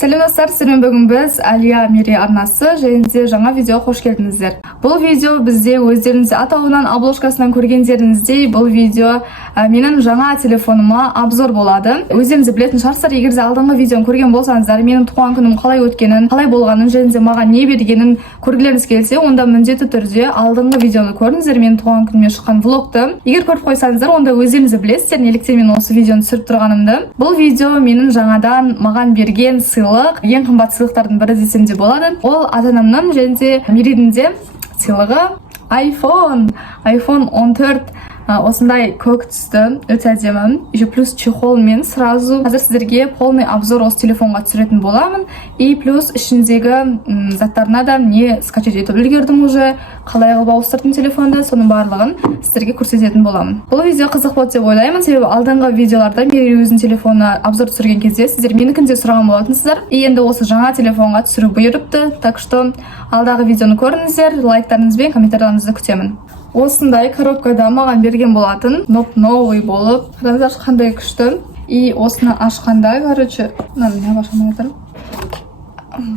Сәлем достар, сіздермен бүгін біз Әлия Мерей арнасы және де жаңа видео қош келдіңіздер. Бұл видео бізде өздеріңіз атауынан, обложкасынан көргендеріңіздей, бұл видео менің жаңа телефоныма обзор болады. Өздеріңіз білетін шығарсыздар, егер де алдыңғы видеоны көрген болсаңыздар, менің туған күнім қалай өткенін, қалай болғанын және де маған не бергенін көргілеріңіз келсе, онда міндетті түрде алдыңғы видеоны көріңіздер, менің туған күніме шыққан влогты. Егер көріп қойсаңыздар, онда өздеріңіз білесіздер, неліктен мен осы видеоны түсіріп тұрғанымды. Бұл видео менің жаңадан маған берген сыйлық, ең қымбат сыйлықтардың бірі десем де болады. Ол ата-анамның және де Мерейдің де сыйлығы iPhone 14 осындай көк түсті, өте әдемі. Еще плюс чехолмен сразу. Қазір сіздерге полный обзор осы телефонға түсіретін боламын. И плюс ішіндегі заттарына да не скачать етіп үлгердім уже, қалай қылып ауыстырдым телефонды, соның барлығын сіздерге көрсететін боламын. Бұл видео қызық болады деп ойлаймын, себебі алдыңғы видеоларда Мерей өзінің телефонына обзор түсірген кезде сіздер менікін де сұраған болатынсыздар. И енді осы жаңа телефонға түсіру бұйырыпты, так что алдағы видеоны көріңіздер, лайктарыңызбен комментарийларыңызды күтемін. Осындай коробкада маған берген болатын, новый болып, қараңыздар қандай күшті. И осыны ашқанда, короче, мынаны ашамай жатырмын.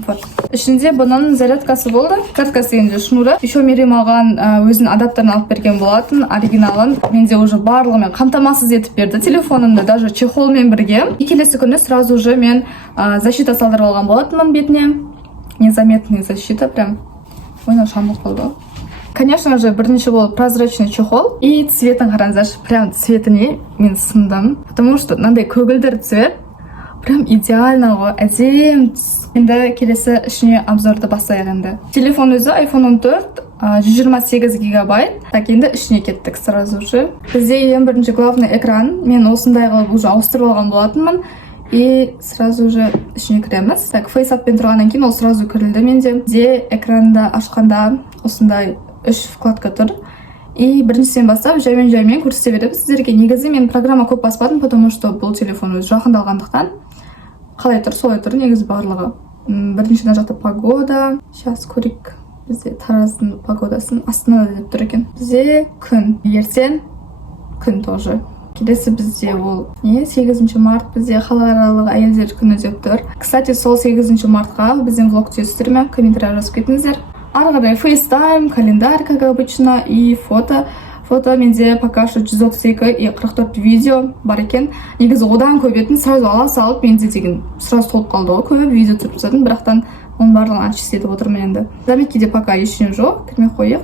Вот. Ішінде бұның зарядкасы болды. Зарядкасы дегенде шнуры. Еще Мерей маған өзінің адаптерін алып берген болатын, оригиналын. Менде уже барлығымен қамтамасыз етіп берді телефонымды, даже чехолмен бірге. И келесі күні сразу же мен защита салдырып алған болатынмын бетіне. Незаметная защита, прям. Ойна шамбық болды. Конечно же, бірінші болып прозрачный чехол. И цветін қараңыздаршы, прям цветіне мен сындым. Потому что мынандай көгілдір цвет. Прям идеально ғой, әдем түс. Енді келесі ішіне обзорды бастайық енді. Телефон өзі iPhone 14, 128 гигабайт. Так, енді ішіне кеттік сразу же. Бізде ең бірінші главный экран. Мен осындай қылып уже ауыстырып алған болатынмын. И сразу же ішіне кіреміз. Так, фейсаппен тұрғаннан кейін ол сразу кірілді менде. Де экранды ашқанда осындай 3 вкладка тұр. И біріншіден бастап жаймен көрсете беремін сіздерге. Негізі мен программа көп баспадым, потому что бұл телефон өзі жақындалғандықтан. Қалай тұр, солай тұр негізі барлығы. Біріншіден жақта погода. Сейчас көрейік. Бізде Тараздың погодасын Астанада деп тұр екен. Бізде күн. Ертең күн тоже. Келесі бізде ол 8 март бізде халықаралық әйелдер күні деп тұр. Кстати, сол 8 мартқа бізден влог түсірме, комментарий жазып кетіңіздер. Ары қарай FaceTime, календарь, как обычно, и фото. Фото менде пока что 132 и 44 видео бар екен. Негізі одан көбетін сразу ала салып менде деген сразу толып қалды ғой. Көп видео түсіріп тастадым, бірақтан оның барлығын очистить етіп отырмын енді. Заметкеде пока ештеңе жоқ, кірмей қойық.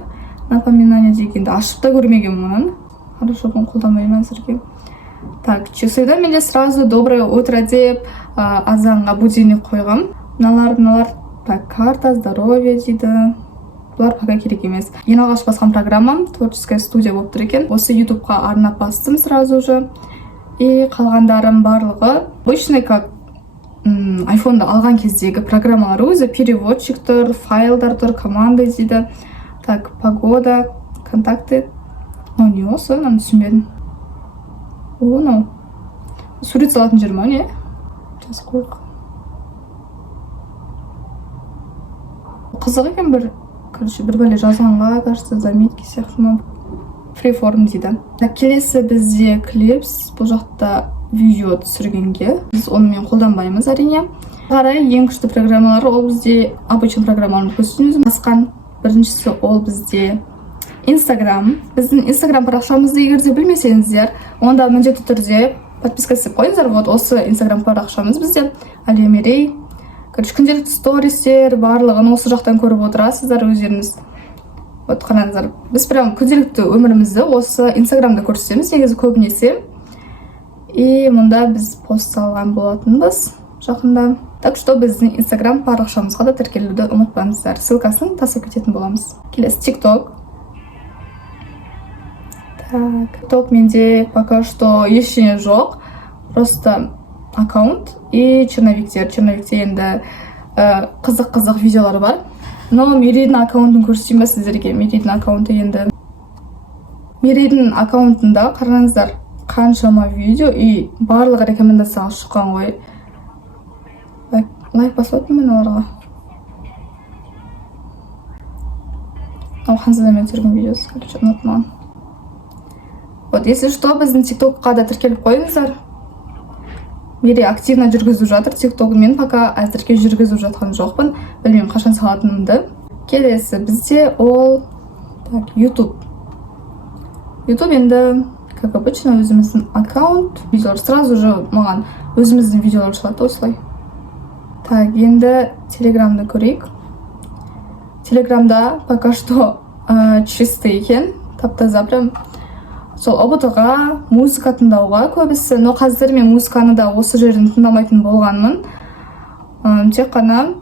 Напоминание дегенді ашып та көрмегенмін мұнын. Хорошо, бұны қолданбаймын әзірге. Так, часыда менде сразу доброе утро деп азанға будильник қойғам. Мыналар. Так, карта здоровья дейді. Бұлар пока керек емес. Ең алғаш басқан программам творческая студия болып тұр екен. Осы ютубқа арнап бастым сразу же. И қалғандарым барлығы обычный как айфонды алған кездегі программалар өзі. Переводчик тұр, файлдар тұр, команда дейді. Так, погода, контакты. Не осы, мынаны түсінбедім. Оны сурет салатын жер ма, не? Сейчас қойық. Қызық екен бір бәле жазғанға, кажется, заметки сияқты фриформ дейді. Келесі бізде клипс, бұл жақта видео түсіргенге. Біз оны мен қолданбаймыз әрине. Қарай ең күшті программалар ол бізде обычный программаларын көзіңіз басқан. Біріншісі ол бізде Instagram. Біздің Instagram парақшамызды егер де білмесеңіздер, онда міндетті түрде подписка істеп қойыңыздар. Вот осы Instagram парақшамыз бізде Әлия Мерей. Күнделікті стористер барлығын осы жақтан көріп отырасыздар өздеріңіз. Вот қараңыздар. Біз прям күнделікті өмірімізді осы Инстаграмда көрсетеміз, негізі көбінесе. И мұнда біз пост салған болатынбыз жақында. Так что біздің Инстаграм парақшамызға да тіркелуді ұмытпаңыздар. Ссылкасын тастап кететін боламыз. Келесі TikTok. Так, TikTok менде пока что ештеңе жоқ. Просто аккаунт и черновиктер. Черновикте енді қызық видеолар бар. Но Мерейдің аккаунтын көрсетейін ба сіздерге. Мерейдің аккаунты енді. Мерейдің аккаунтында қараңыздар қаншама видео и барлығы рекомендацияға шыққан ғой. Лайк басып мен оларға. Ал Ханзада мен түсірген видеосы, короче, ұнатмаған. Вот, если что, біздің TikTokқа да тіркеліп қойыңыздар. Мере активно жүргізіп жатыр тикток. Мен пока әзірге жүргізіп жатқан жоқпын, білмеймін қашан салатынымды. Келесі бізде ол YouTube енді как обычно өзіміздің аккаунт, видеолар сразу же маған өзіміздің видеолар шығады осылай. Так, енді Телеграмды көрейік. Телеграмда пока что чисто екен, тап-таза прям. Сол ОБТ-ға, музыка тыңдауға көбісі, но қазір мен музыканы да осы жерден тыңдамайтын болғанмын. Тек қана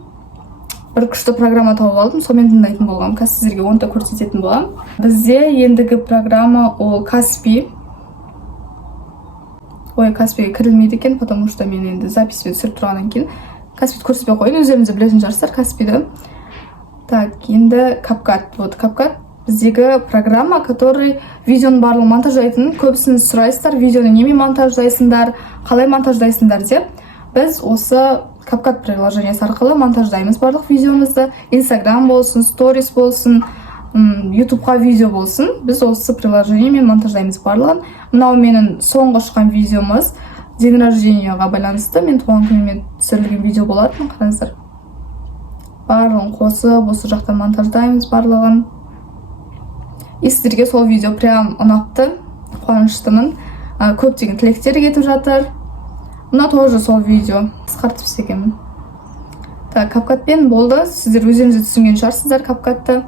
бір күшті программа тауып алдым, сонымен тыңдайтын болғам. Қазір сіздерге оны да көрсететін болам. Бізде ендігі программа ол Каспи. Ой, Каспиге кірілмейді екен, потому что мен енді записпен түсіріп тұрғаннан кейін Каспиді көрсетпей қойын, өздеріңізде білетін шығарсыздар Каспиді. Так, енді CapCut. Вот CapCut біздегі программа, который видеоны барлығын монтаждайтын. Көбісін сұрайсыздар, видеоны немен монтаждайсыңдар, қалай монтаждайсыңдар деп. Біз осы CapCut приложениесі арқылы монтаждаймыз барлық видеомызды. Instagram болсын, Stories болсын, YouTubeға видео болсын. Біз осы приложениемен монтаждаймыз барлығын. Мынау менің соңғы шыққан видеомыз. День рождениеға байланысты мен туған күніме түсірілген видео болатын, қараңыздар. Барлығын қосып, осы жақтан монтаждаймыз барлығын. И сіздерге сол видео прям ұнапты, қуаныштымын. Көптеген тілектер кетіп жатыр. Мына тоже сол видео қысқартып істегенмін. Так, CapCutпен болды. Сіздер өздеріңіз түсінген шығарсыздар CapCutты.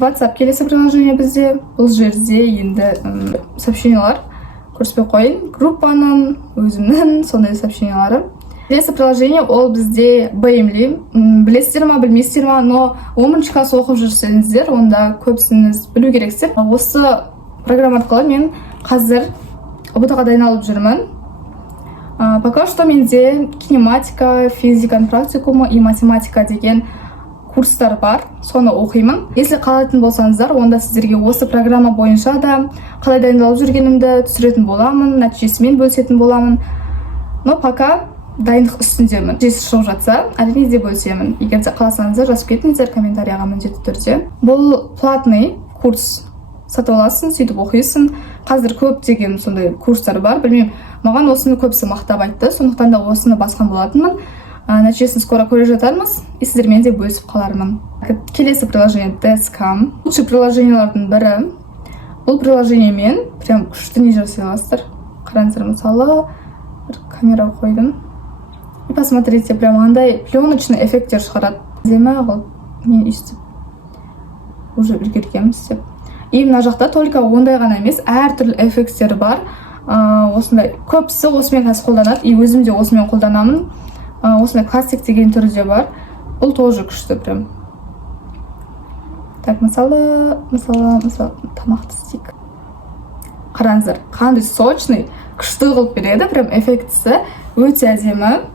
WhatsApp келесі приложение бізде. Бұл жерде енді сообщениялар көрсетпей қойын. Группаның, өзімнің сондай сообщениялары. Келесі приложение ол бізде Bamly. Білесіздер ма, білмейсіздер ма, но 10 класс оқып жүрсеңіздер, онда көбісіңіз білу керексіздер. Осы программа арқылы мен қазір ОБТ-ға дайындалып жүрмін. Пока что менде кинематика, физиканың практикумы и математика деген курстар бар, соны оқимын. Если қалайтын болсаңыздар, онда сіздерге осы программа бойынша да қалай дайындалып жүргенімді түсіретін боламын, нәтижесімен бөлісетін боламын. Но пока дайындық үстіндемін. Нәтижесі шығып жатса, әрине де бөлісемін. Егер де қаласаңыздар, жазып кетіңіздер комментарияға міндетті түрде. Бұл платный курс. Сатып аласың, сөйтіп оқисың. Қазір көптеген сондай курстар бар, білмеймін. Маған осыны көбісі мақтап айтты, сондықтан да осыны басқан болатынмын. Нәтижесін скоро көре жатармыз, и сіздермен де бөлісіп қалармын. Келесі приложение Deskcam. Лучший приложениялардың бірі. Бұл приложениемен прям күшті не жасай аласыздар. Қараңыздар, мысалы, бір камера қойдым. И посмотрите, прям андай пленочный эффекттер шығарады. Земе ғыл, мен үстіп уже үлгергенмін істеп. И мына жақта только ондай ғана емес, әртүрлі эффекттер бар. Осындай көбісі осымен қазір қолданады, и өзім де осымен қолданамын. Осындай классик деген түрде бар. Бұл тоже күшті прям. Так, мысалы тамақты істейік. Қараңыздар, қандай сочный, күшті қылып береді, прям эффектісі өте әдемі.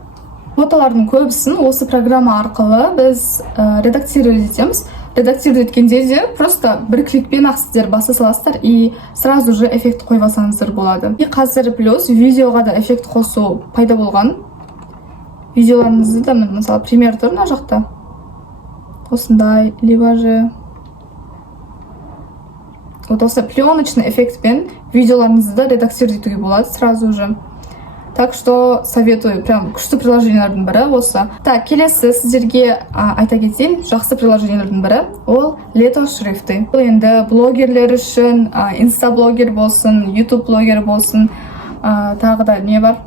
Фотолардың көбісін осы программа арқылы біз редактировать етеміз. Редактировать еткенде де просто бір кликпен ақ сіздер баса саласыздар и сразу же эффект қойып алсаңыздар болады. И қазір плюс видеоға да эффект қосу пайда болған. Видеоларыңызды да, мысалы, пример тұр мына жақта. Осындай, либо же вот осы пленочный эффектпен видеоларыңызды да редактировать етуге болады сразу же. Так что советую, прям күшті приложениялардың бірі осы. Так, келесі сіздерге айта кетейін, жақсы приложениялардың бірі ол Leto шрифты. Бұл енді блогерлер үшін, инстаблогер болсын, YouTube блогер болсын, тағы да не бар?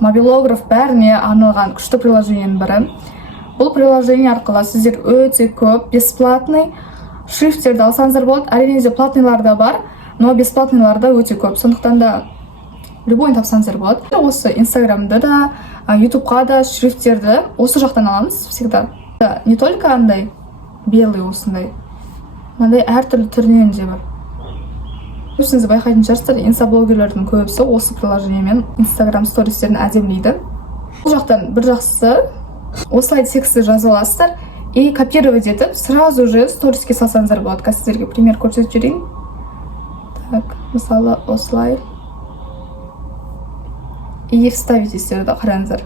Мобилограф бәріне арналған күшті приложениенің бірі. Бұл приложение арқылы сіздер өте көп бесплатный шрифттерді алсаңыздар болады. Әрине де платныйлар да бар, но бесплатныйлар да өте көп. Сондықтан да любойын тапсаңыздар болады. Осы Инстаграмда да, Ютубқа да шрифттерді осы жақтан аламыз всегда. Не только андай белый осындай, андай әртүрлі түрінен де бар. Өзіңізді байқайтын шығарсыздар, инстаблогерлердің көбісі осы приложениемен Инстаграм стористерін әдемілейді. Бұл жақтан бір жақсысы осылай тексті жазып аласыздар и копировать етіп, сразу же сториске салсаңыздар болады. Қазір сіздерге пример көрсетіп жіберейін. Так, мысалы осылай. И вставить естерді қараңыздар.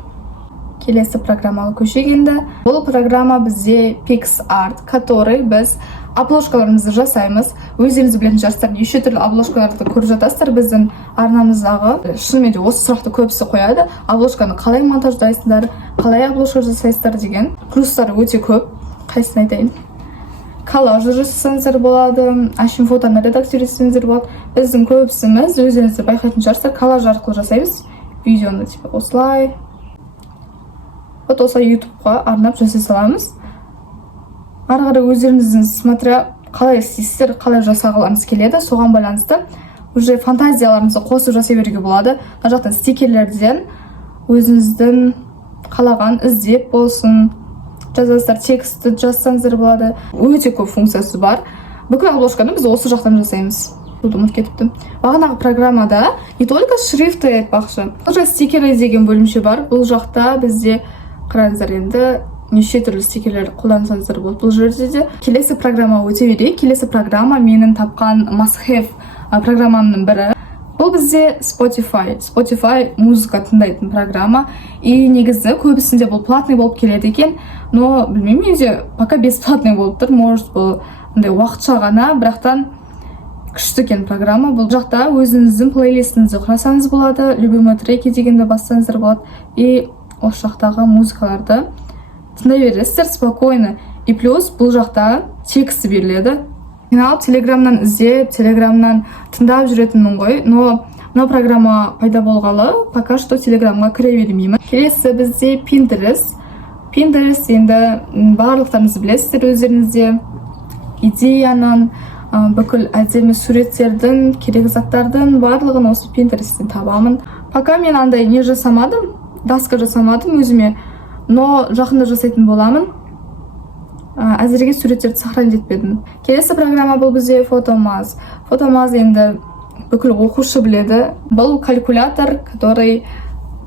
келесі программаға көшейік енді. Бұл программа бізде PixArt, который біз обложкаларымызды жасаймыз. Өздеріңіз білетін шығарсыздар, неше түрлі обложкаларды көріп жатасыздар біздің арнамыздағы. Шынымен де осы сұрақты көбісі қояды. Обложканы қалай монтаждайсыздар, қалай обложка жасайсыздар деген. Плюстары өте көп. Қайсысын айтайын? Коллаж жасасаңыздар болады, ашим фотоны редактирлесеңіздер болады. Біздің көбісіміз өздеріңіз байқайтын шығарсыздар, коллаж арқылы жасаймыз. Видеоны типа осылай. Вот осылай ютубқа арнап жасай саламыз. Ары қарай өздеріңіздің смотря қалай істейсіздер, қалай жасағыларыңыз келеді, соған байланысты уже фантазияларыңызды қосып жасай беруге болады. Мына жақтан стикерлерден өзіңіздің қалаған іздеп болсын, жазасыздар, текстті жазсаңыздар болады. Өте көп функциясы бар. Бүкіл обложканы біз осы жақтан жасаймыз. Ұмытып кетіпті. Бағанағы программада не только шрифты айтпақшы. Уже стикерлер деген бөлімше бар. Бұл жақта бізде қараңыздар енді неше түрлі стикерлер қолдансаңыздар болады. Бұл жерде де келесі программа өте берейік. Келесі программа менің тапқан must-have программамның бірі. Бұл бізде Spotify музыка тыңдайтын программа. И негізі көбісінде бұл платный болып келеді екен. Но білмеймін, менде пока бесплатный болып тұр. Может бұл уақытша ғана, бірақтан күшті екен программа. Бұл жақта өзіңіздің плейлистіңізді құрасаңыз болады. Любимый треки дегенді бассаңыздар болады. И осы жақтағы музыкаларды тыңдай бересіздер спокойно. И плюс бұл жақта тексті беріледі. Мен алып телеграмнан іздеп, телеграмнан тыңдап жүретінмін ғой. Но мына программа пайда болғалы, пока что телеграмға кіре бермеймін. Келесі бізде Pinterest. Pinterest енді барлықтарыңыз білесіздер өздеріңізде. Идеяның, бүкіл әдемі суреттердің, керек заттардың барлығын осы Pinterest'тен табамын. Пока мен андай не жасамадым, даска жасамадым өзіме, но жақында жасайтын боламын. Әзірге суреттерді сохранилетпедім. Келесі программа бұл бізде Photomaz. Photomaz енді бүкіл оқушы біледі. Бұл калькулятор, который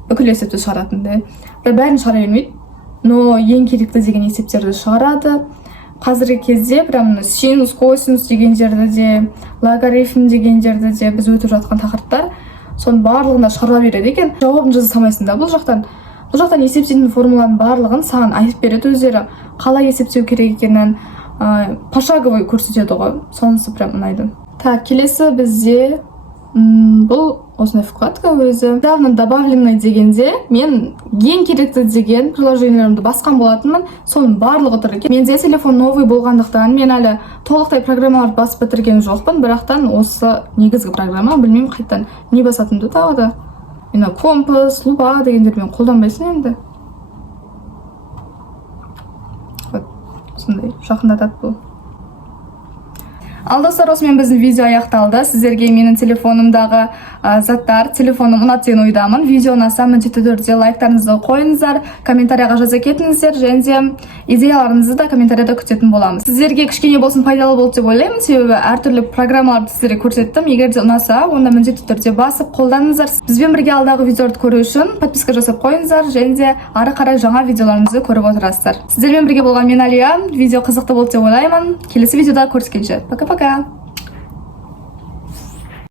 бүкіл есепті шығаратынды. Бәрін шығара бермейді, но ең керекті деген есептерді шығарады. Қазіргі кезде прям синус, косинус дегендерді де, логарифм дегендерді де біз өтіп жатқан тақырыптар, соның барлығында шығара береді екен. Жауабын жаза салмайсың да бұл жақтан. Бұл жақтан есептейтін формуланың барлығын саған айтып береді өздері. Қалай есептеу керек екенін пошаговый көрсетеді ғой. Сонысы прям ұнайды. Так, келесі бізде бұл осындай вкладка өзі. Недавно добавленный дегенде мен ең керекті деген приложенияларымды басқан болатынмын. Соның барлығы тұр екен. Менде телефон новый болғандықтан мен әлі толықтай программаларды басып бітірген жоқпын. Бірақтан осы негізгі программа, білмеймін қайттан не басатынды тағы да. Мен компас, лупа дегендермен қолданбайсың енді. Осындай жақындатады бұл. Ал достар, осымен біздің видео аяқталды. Сіздерге менің телефонымдағы заттар, телефоным ұнады деген ойдамын. Видео ұнаса міндетті түрде лайктарыңызды қойыңыздар, комментарияға жаза кетіңіздер, және де идеяларыңызды да комментарияда күтетін боламыз. Сіздерге кішкене болсын пайдалы болды деп ойлаймын, себебі әртүрлі программаларды сіздерге көрсеттім. Егер де ұнаса, онда міндетті түрде басып қолданыңыздар. Бізбен бірге алдағы видеоларды көру үшін подписка жасап қойыңыздар, және де ары қарай жаңа видеоларымызды көріп отырасыздар. Сіздермен бірге болған мен Алия. Видео қызықты болды деп ойлаймын. Келесі видеода көріскенше. Пока-пока.